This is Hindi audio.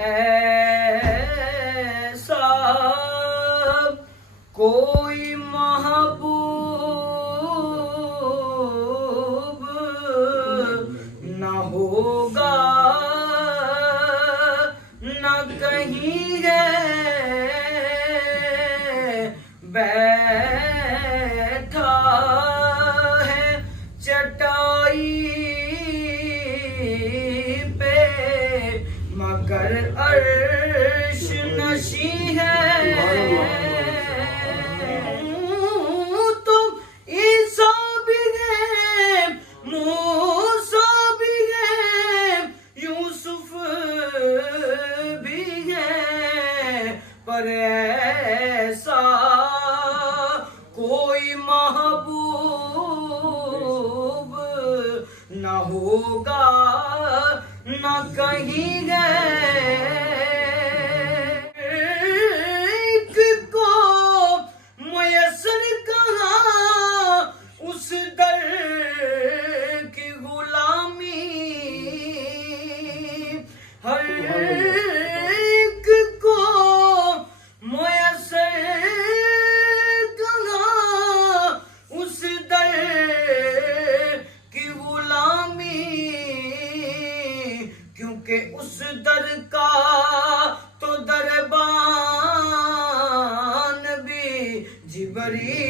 ऐसा कोई महबूब न होगा, न कहीं है बैठा है चटाई पे, मगर अर्श नशी है। तुम ईसा भी हैं, मूसा भी हैं, यूसुफ भी हैं, पर ऐसा कोई महबूब न होगा, न कहीं है। एक को मयसर कहा उस दर की गुलामी, हर एक को मयसर कहा उस दर की गुलामी, क्योंकि उस दर का तो दरबान भी जिबरी